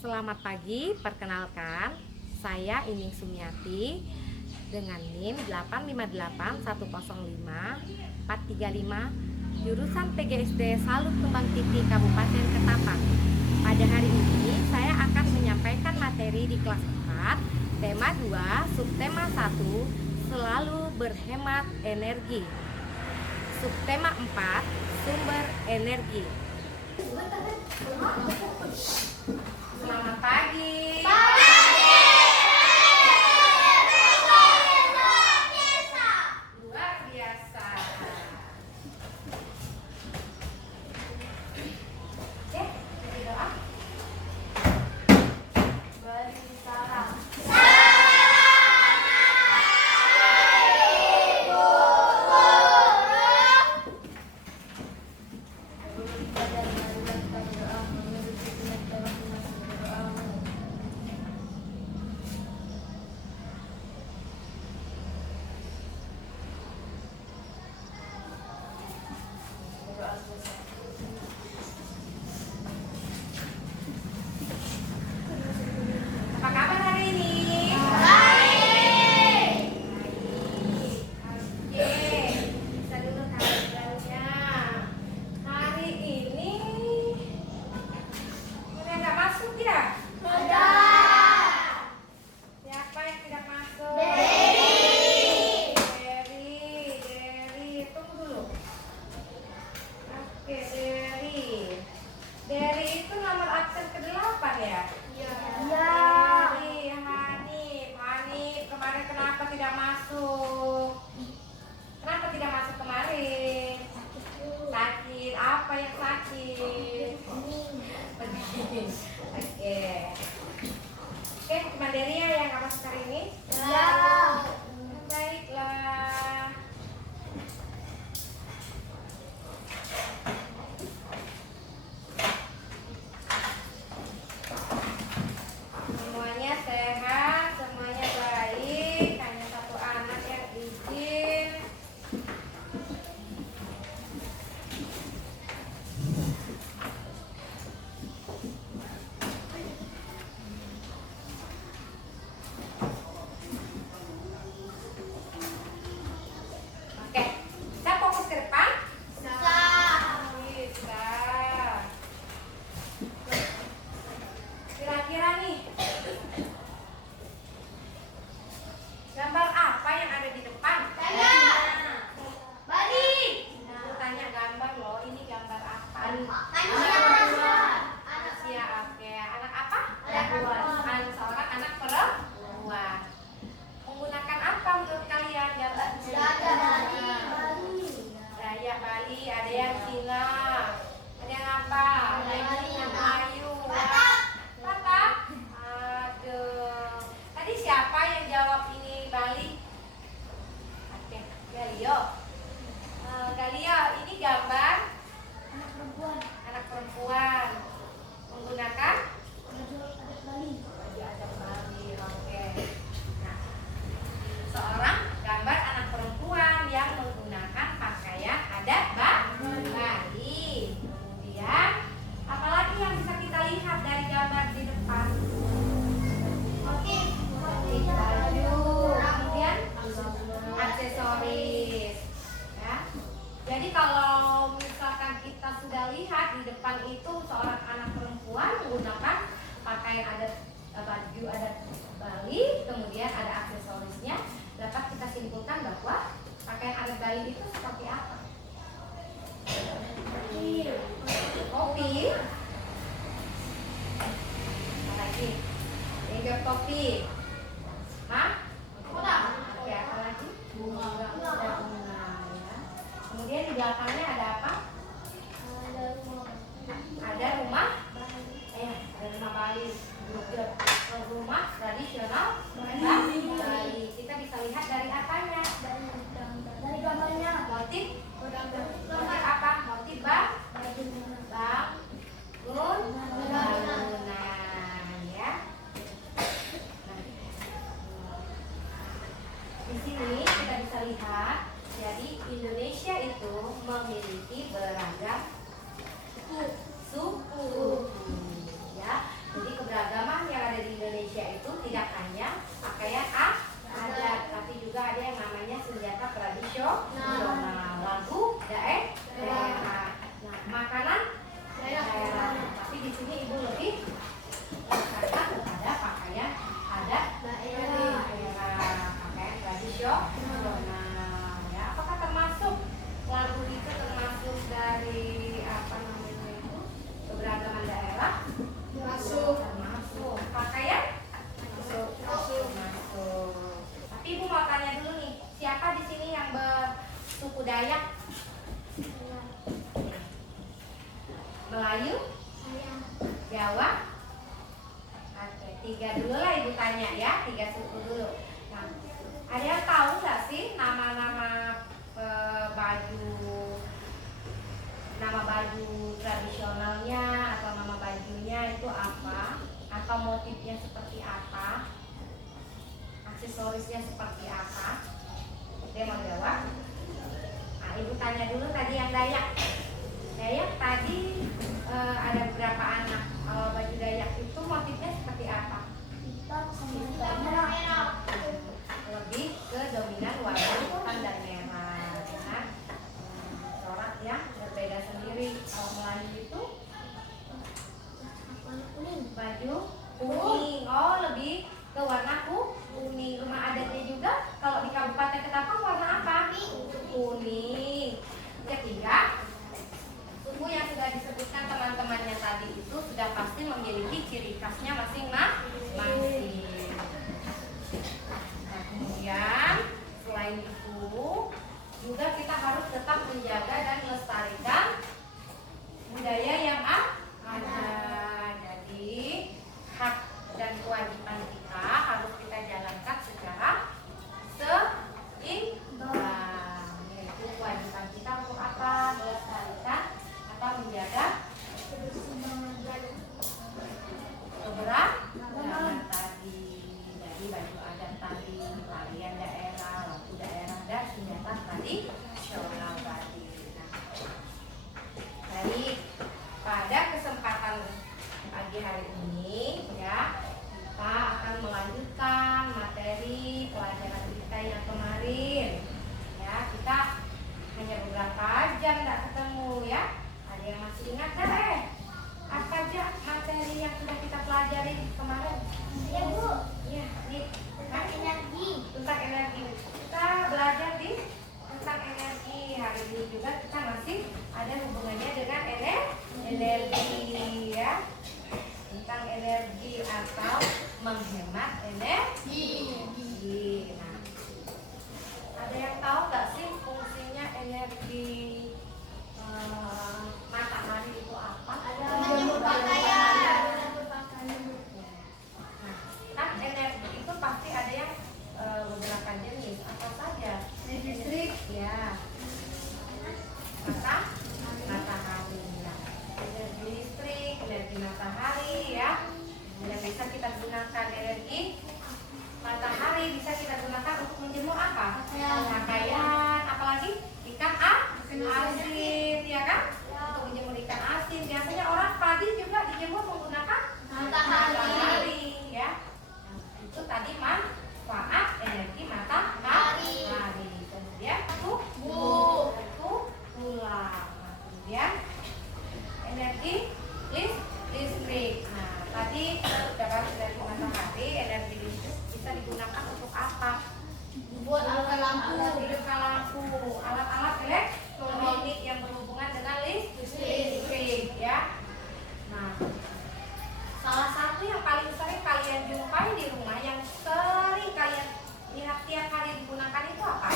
Selamat pagi, perkenalkan saya Ining Sumiati dengan NIM 858105435 jurusan PGSD Salut Kembang Titi Kabupaten Ketapang. Pada hari ini saya akan menyampaikan materi di kelas 4, tema 2, subtema 1, selalu berhemat energi. Subtema 4, sumber energi. Selamat pagi. Luar biasa. Oke, jadi doa. Apa kabar hari ini? Baik. Oke, bisa dulu kaliannya. Hari ini ada nggak masuk ya? Ada. Siapa yang tidak masuk? Dery, tunggu dulu. Oke, Dery itu nomor absen ke-8 ya? Iya. Hanif, kemarin kenapa tidak masuk? Kenapa tidak masuk kemarin? Sakit, apa yang sakit? Pedih. Oke, cuma Dery ya yang nggak masuk hari ini? Ya. Baiklah. Semuanya sehat, semuanya baik, hanya satu anak yang izin. Oke, bisa fokus ke depan? Bisa. Kira-kira nih, gambar apa yang ada di depan? Aku tanya gambar loh, ini gambar apa? Manusia, oke. Anak apa? Seorang anak perempuan. Menggunakan apa menurut kalian gambarnya? Dayak Bali, ada yang Cina, ada yang apa? Ada yang Melayu. Batak? Aduh. Tadi siapa yang jawab ini Bali? Oke, Galio. Galio, ini gambar anak perempuan menggunakan baju adat Bali. Oke. Nah, seorang gambar anak perempuan yang menggunakan pakaian adat Bali. Kemudian, apalagi yang bisa kita lihat dari gambar di depan? Motif baju. Kemudian aksesoris. Ya. Jadi kalau misalkan kita sudah lihat di depan itu seorang anak perempuan menggunakan pakaian adat baju adat Bali, kemudian ada aksesorisnya, dapat kita simpulkan bahwa pakaian adat Bali itu seperti apa? Topi. Apa lagi? Hingga topi. Oke, apa lagi? Bunga. Ya. Kemudian di belakangnya ada apa? Ada rumah. Ada rumah Bali. Rumah tradisional Bali. Kita bisa lihat dari apanya? Dari gambarnya. Motif apa? Motif bangunan ya. Nah, sini ibu lebih menekankan kepada pakaian adat daerah, pakaian tradisional. Ya, apakah termasuk lagu itu termasuk dari apa namanya itu keberagaman daerah? Masuk. Termasuk. Pakaian? Masuk. Tapi ibu mau tanya dulu nih, siapa di sini yang bersuku Dayak? Melayu? Jawa? Oke, 3 dulu lah ibu tanya ya, 3 suku dulu. Nah, ada yang tahu nggak sih nama-nama nama baju tradisionalnya atau nama bajunya itu apa? Atau motifnya seperti apa? Aksesorisnya seperti apa? Dia mau jawab? Nah, ibu tanya dulu tadi yang Dayak. Dayak tadi ada beberapa anak. Kalau baju Dayak itu motifnya seperti apa? Lebih ke dominan warna hitam dan merah, ya. Corak yang berbeda sendiri. Kalau Melayu itu baju kuning. Oh, lebih ke warna kuning. Rumah adatnya juga kalau di Kabupaten Ketapang warna apa? Kuning. Ketiga, suku yang sudah disebutkan teman-temannya tadi itu sudah pasti memiliki ciri khasnya masing-masing. Nah, kemudian selain itu juga kita harus tetap menjaga dan melestarikan budaya yang ada. Jadi hak dan kewajiban kita harus kita jalankan secara seimbang. Yaitu kewajiban kita untuk apa? Melestarikan atau menjaga keberagaman tadi. Jadi baju adat tadi, tarian daerah, lagu daerah, dan senjata tradisional tadi. Nah, baik, pada kesempatan pagi hari ini ya kita akan melanjutkan materi pelajaran kita yang kemarin. Ya, kita hanya beberapa jam tidak ketemu ya. Ada yang masih ingat nggak? Apa aja materi yang sudah kita pelajari kemarin? Ya Bu. Ya, nih. Tentang energi. Tentang energi. Kita belajar tentang energi. Hari ini juga kita masih ada hubungannya dengan energi ya. Tentang energi atau menghemat energi. Nah, ada yang tahu nggak sih fungsinya energi matahari itu apa? Menjemur pakaian. Nah, kan energi itu pasti ada yang beberapa jenis. Apa saja? Listrik, ya. Matahari, ya. Energi listrik, energi matahari, ya. Yang bisa kita gunakan energi matahari bisa kita gunakan untuk menjemur apa? Pakaian, apalagi ikan asin, ya kan? Untuk menjemur ikan asin. Biasanya orang pagi juga dijemur menggunakan matahari, ya. Nah, itu tadi manfaat energi matahari. Kemudian tubuh tulang. Nah, kemudian energi listrik. Nah, tadi dapat energi matahari, energi listrik bisa digunakan untuk apa? Buat alat lampu. Alat-alat elektronik yang berhubungan dengan listrik, ya. Nah, salah satu yang paling sering kalian jumpai di rumah yang sering kalian lihat tiap hari digunakan itu apa?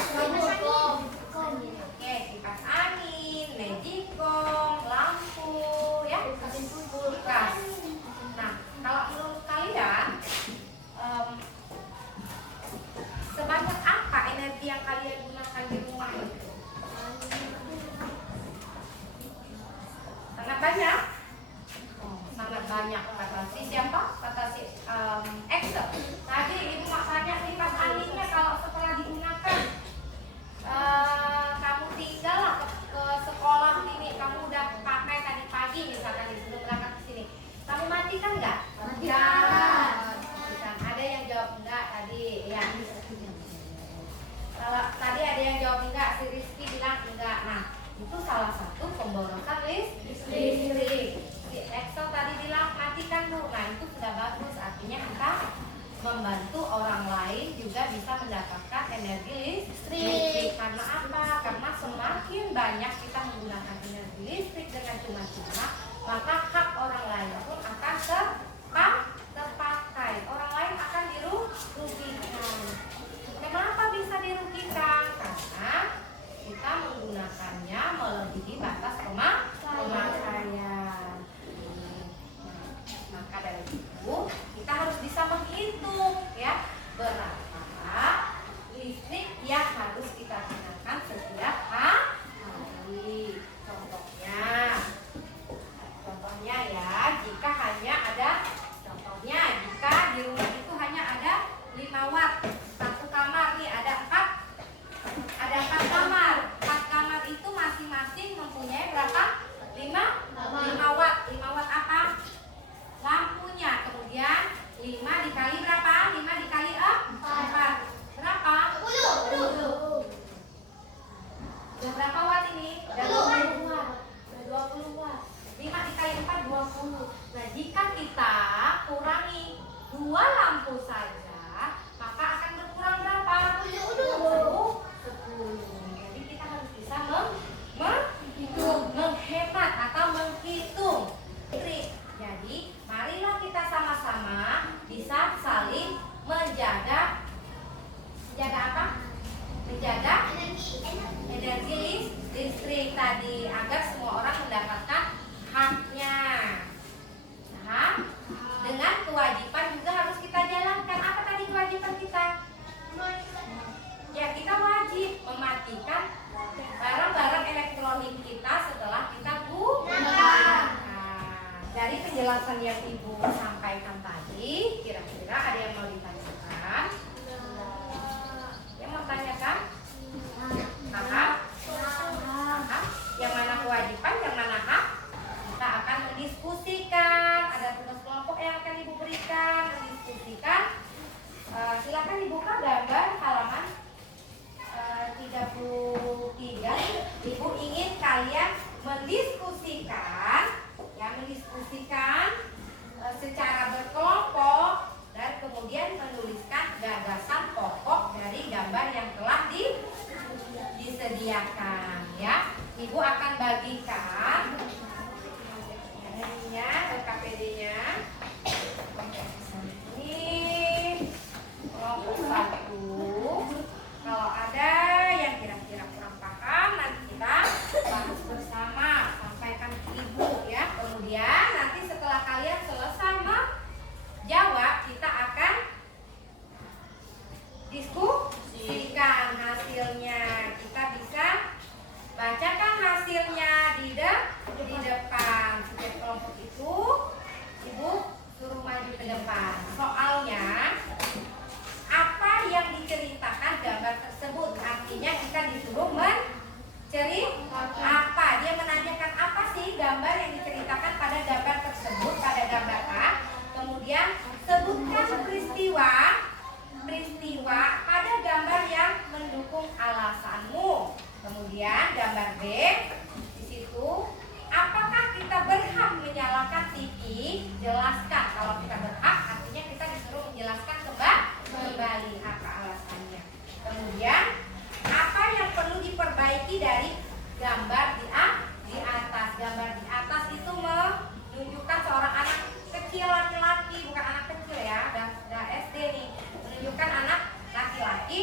Oke, kipas angin, magicom, lampu, ya, kulkas. Nah, kalau menurut kalian sebanyak apa energi yang kalian gunakan di rumah itu? Sangat banyak. Sangat banyak kata si siapa? Kata si Excel. Tadi ibu mak tanya kipas anginnya kalau setelah digunakan kamu tinggal lah ke sekolah ini, kamu udah pakai tadi pagi misalkan sebelum berangkat ke sini, kamu matikan nggak? Matikan. Ada yang jawab enggak tadi, ya. Kalau tadi ada yang jawab enggak, si Rizky bilang enggak. Nah, itu salah satu pemborosan listrik. Si Excel tadi bilang membantu orang lain juga bisa mendapatkan energi listrik. Karena apa? Karena semakin banyak kita menggunakan energi listrik dengan cuma-cuma, maka hak orang lain pun akan terpakai. Orang lain akan dirugikan. Kenapa bisa dirugikan? Karena kita menggunakannya melebihi batas pemakaian. Maka dari itu kita harus bisa menghitung ya berapa listrik yang harus kita gunakan setiap hari. Contohnya ya, jika di rumah itu hanya ada 5 watt, satu kamar nih ada 4 kamar. 4 kamar itu masing-masing mempunyai berapa? 5 watt. 5 watt apa? Lampunya. Kemudian 5 dikali berapa? 5 dikali 4 berapa? 10. Udah berapa watt ini? Udah 20 watt. 5 dikali 4 20. Nah, jika kita kurangi 2 lampu saja, maka akan berkurang berapa? 10. Jadi kita harus bisa menghemat atau menghitung listrik. Jadi marilah kita sama-sama bisa saling menjaga apa? Menjaga energi listrik tadi agar semua orang mendapatkan haknya. Nah, dengan kewajiban juga harus kita jalankan. Apa tadi kewajiban kita? Ya, kita wajib mematikan barang-barang elektronik kita setelah kita gunakan. Dari penjelasan yang Ibu sampaikan tadi, kira-kira ada yang mau ditanyakan? Yang mau tanyakan? Hak? Yang mana kewajiban, yang mana hak? Kita akan mendiskusikan. Ada tugas kelompok yang akan Ibu berikan, mendiskusikan. Silakan dibuka gambar halaman 33. Ibu ingin kalian mendiskusikan secara berkelompok dan kemudian menuliskan gagasan pokok dari gambar yang telah disediakan ya. Ibu akan bagikan ininya KPD-nya. Ini kelompok 1. Kalau ada yang kira-kira kurang paham, nanti kita bahas bersama, sampaikan ke Ibu ya. Kemudian nanti setelah kalian selesai menjawab, kita akan diskusikan hasilnya. Kita bisa bacakan hasilnya di depan. Setiap kelompok itu Ibu suruh maju ke depan. Soalnya apa yang diceritakan gambar tersebut, artinya kita disuruh apa. Dia menanyakan apa sih gambar yang diceritakan pada gambar tersebut, pada gambar A. Kemudian sebutkan peristiwa pada gambar yang mendukung alasanmu. Kemudian gambar B, di situ apakah kita berhak menyalakan TV? Jelaskan. Kalau kita berhak, artinya kita disuruh menjelaskan kembali apa alasannya. Kemudian apa yang perlu diperbaiki dari gambar di atas. Gambar di atas itu menunjukkan seorang anak kecil laki-laki, bukan anak kecil ya, udah SD nih. Menunjukkan anak laki-laki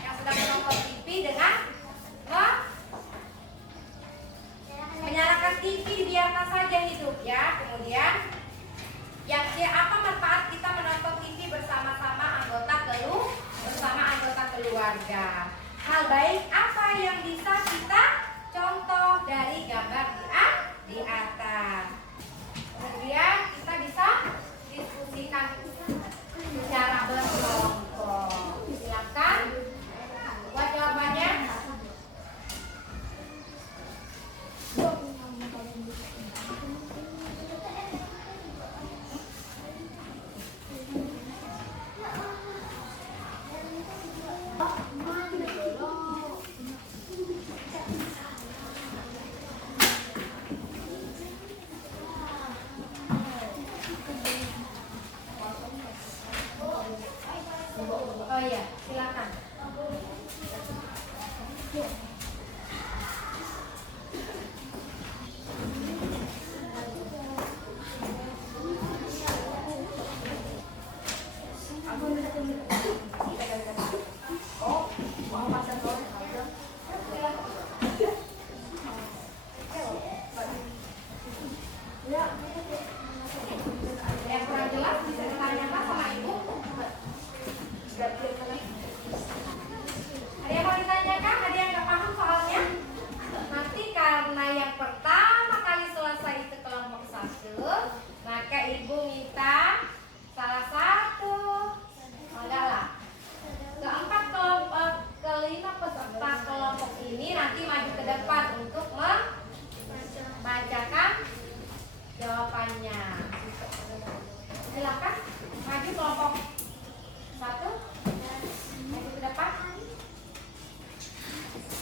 yang sedang menonton TV dengan menyalakan TV, dibiarkan saja hidup ya. Kemudian yang C, apa manfaat kita menonton TV bersama anggota keluarga? Hal baik apa yang bisa kita contoh dari gambar di atas? Kemudian kita bisa diskusikan secara berkelompok. Silakan buat jawabannya. Oh iya, silakan. Yang kurang jelas bisa ditanyakan sama ibu. Ada yang mau ditanyakan? Ada yang nggak paham soalnya? Nanti karena yang pertama kali selesai itu kelompok 1, maka ibu minta salah satu adalah keempat kelompok, kelima peserta kelompok ini nanti maju ke depan untuk membacakan jawabannya. Silakan maju kelompok 1, maju ke depan.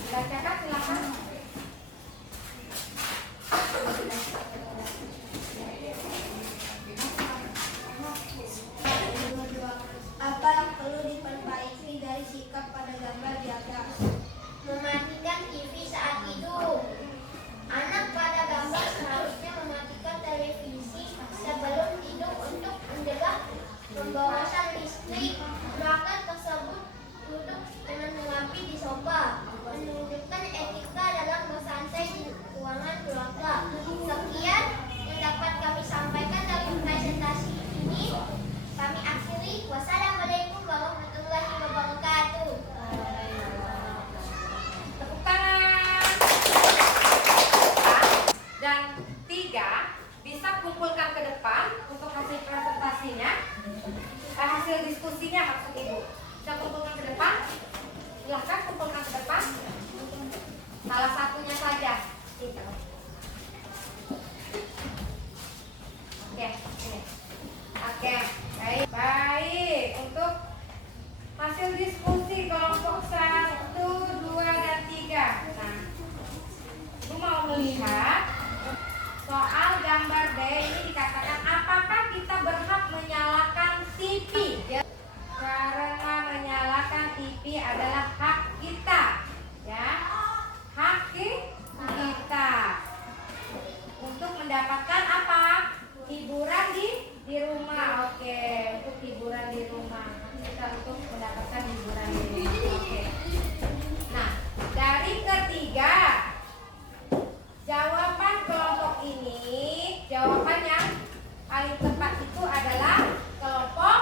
Dibacakan silakan. Apa yang perlu diperbaiki dari sikap pada gambar di atas? Mematikan TV saat tidur. Anak pada gambar seharusnya mematikan televisi sebelum tidur untuk mencegah pemborosan listrik. Gerakan tersebut duduk dengan merapi di sofa, menunjukkan etika dalam bersantai di ruangan keluarga. Sekian yang dapat kami sampaikan dari presentasi ini. Kami akhiri. Wassalamualaikum warahmatullahi wabarakatuh. Tepuk tangan. Dan 3 bisa kumpulkan ke depan untuk hasil presentasinya, hasil diskusinya maksud ibu. Bisa kumpulkan ke depan. Silahkan kumpulkan ke depan. Salah satunya saja. Oke, ini. Oke, baik. Untuk hasil diskusi kelompok 1, 2, dan 3. Nah, ibu mau melihat soal gambar B ini dikatakan apakah kita berhak menyalakan TV? Karena menyalakan TV adalah hak kita, ya, hak kita untuk mendapatkan apa? Hiburan di rumah. Oke, untuk hiburan di rumah. Kita untuk mendapatkan hiburan di rumah. Oke. Nah, dari ketiga jawaban kelompok ini, jawaban yang paling tepat itu adalah kelompok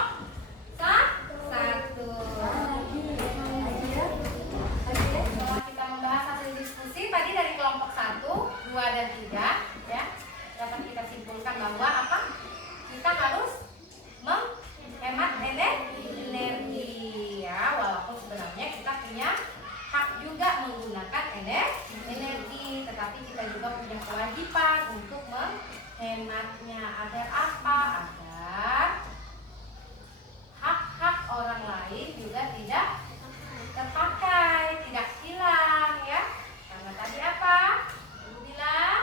1. Setelah kita membahas hasil diskusi tadi dari kelompok 1, 2, dan 3, ya, dapat kita simpulkan bahwa apa? Kita harus menghemat energi, ya, walaupun sebenarnya kita punya hak juga menggunakan energi, tetapi kita juga punya kewajiban untuk menghematnya. Agar apa? Agar hak-hak orang lain juga tidak terpakai, tidak hilang, ya. Karena tadi apa? Ibu bilang,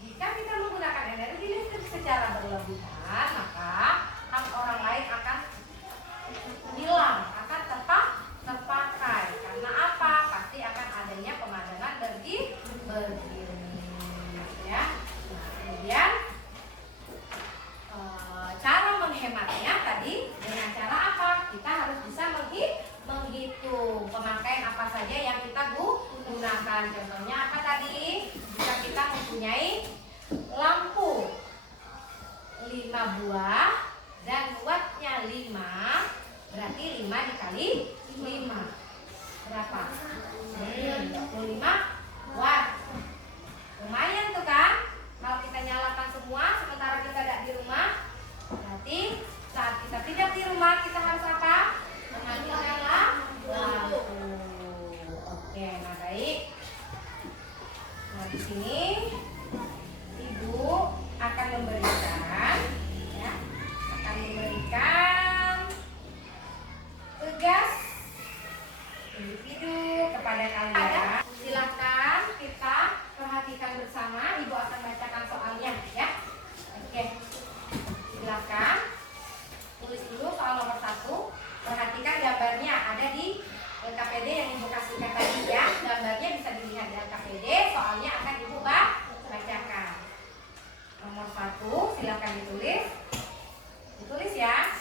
jika kita menggunakan energi listrik secara berlebihan, maka hak orang lain akan hilang, akan terpakai. Karena apa? Pasti akan adanya pemadanan berdiri, ya. Nah, kemudian cara menghematnya tadi dengan cara apa? Kita harus bisa menghitung pemakaian apa saja yang kita gunakan. Contohnya apa tadi? Jika kita mempunyai lampu 5 buah dan wattnya 5, berarti 5 dikali 5 berapa? 25 watt. Lumayan tuh kan? Kalau kita nyalakan semua sementara kita tidak di rumah, berarti saat kita tidak di rumah kita harus apa? Mematikan lampu. Oke, nah baik. Nah di sini ibu akan memberikan, ya, tugas individu kepada kalian. Silakan kita perhatikan bersama. Ibu akan bacakan soalnya, ya. Ditulis ya.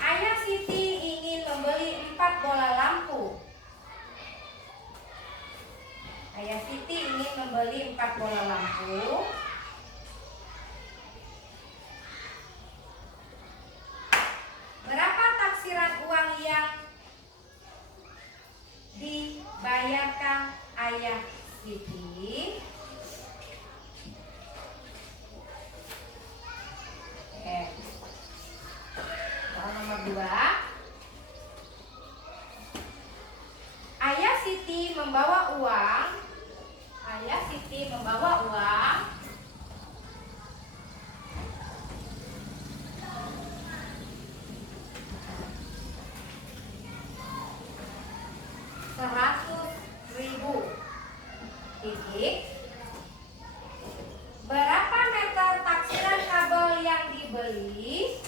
Ayah Siti ingin membeli 4 bola lampu. Ayah Siti ingin membeli 4 bola lampu. Berapa taksiran uang yang dibayarkan ayah Siti? Oke. Soal nomor 2. Ayah Siti membawa uang. Ayah Siti membawa uang 100.000. Titik. Berapa meter taksiran kabel yang dibeli?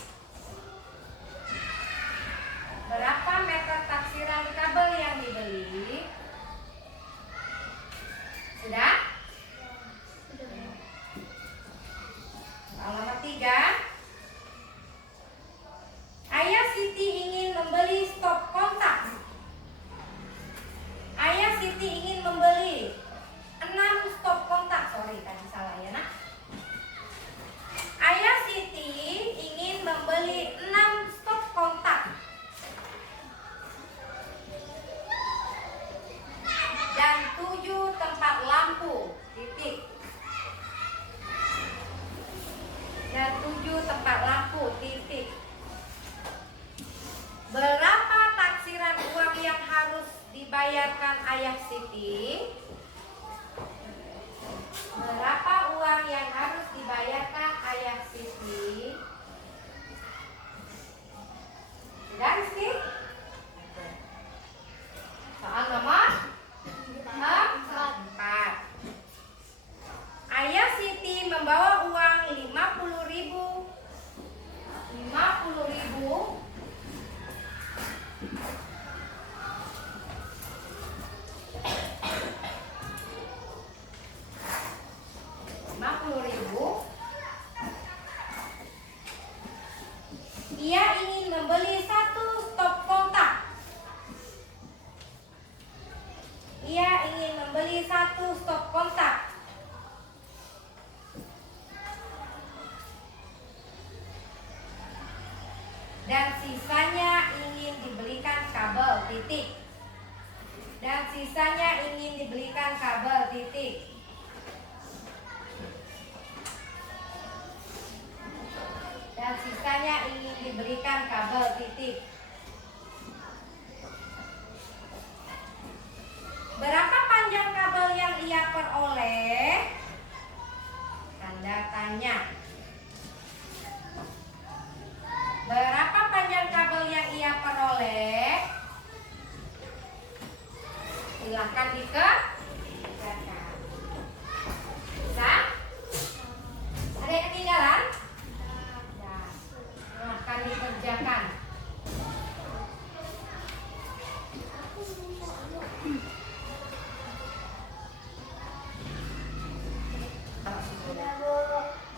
Berapa meter taksiran kabel yang dibeli? Sudah? Soal nomor 3. Ayah Siti ingin membeli stop kontak. Ayah Siti ingin membeli 6 stop kontak. Sorry, tadi salah ya nak. Ayah Siti ingin membeli 6 stop kontak dan 7 tempat lampu. Titik. Dan 7 tempat lampu. Titik. Berapa taksiran uang yang harus dibayarkan ayah Siti? Berapa uang yang harus dibayarkan ayah Siti? Sudah, Rizky? Soal nomor 4. Ayah Siti membawa uang 50.000. 50.000 Ia ingin membeli 1 stop kontak. Ia ingin membeli 1 stop kontak. Dan sisanya ingin dibelikan kabel. Titik. Dan sisanya ingin dibelikan kabel. Titik. Dan sisanya ingin diberikan kabel. Titik. Berapa panjang kabel yang ia peroleh? Tanda tanya. Berapa panjang kabel yang ia peroleh? Silahkan dikerjakan. Bisa? Ada yang ketinggalan? Silahkan dikerjakan.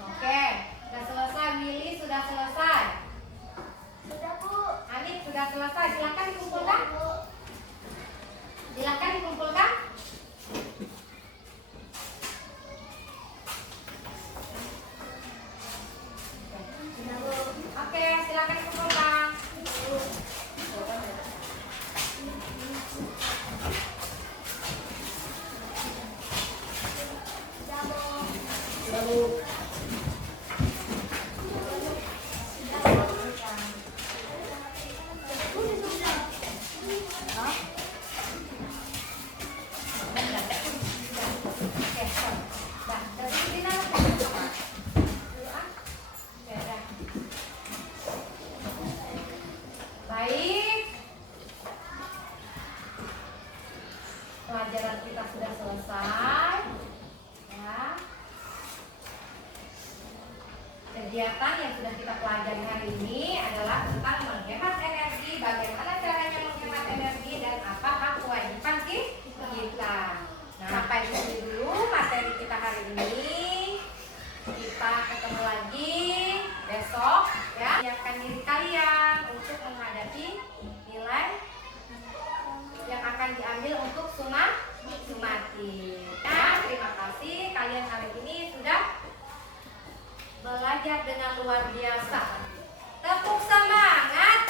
Oke, sudah selesai. Willy sudah selesai. Sudah, Bu. Anit sudah selesai. Silahkan dikumpulkan. Silahkan dikumpulkan. Oke, silakan dikumpulkan. Baik, pelajaran kita sudah selesai ya. Kegiatan yang sudah kita pelajari hari ini adalah tentang menghemat energi, bagaimana caranya menghemat energi, dan apa hak kewajiban kita. Nah, sampai di sini dulu materi kita hari ini. Kita ketemu lagi besok ya. Siapkan diri kalian untuk menghadapi nilai yang akan diambil untuk Sumati. Nah, terima kasih kalian hari ini sudah belajar dengan luar biasa. Tepuk semangat.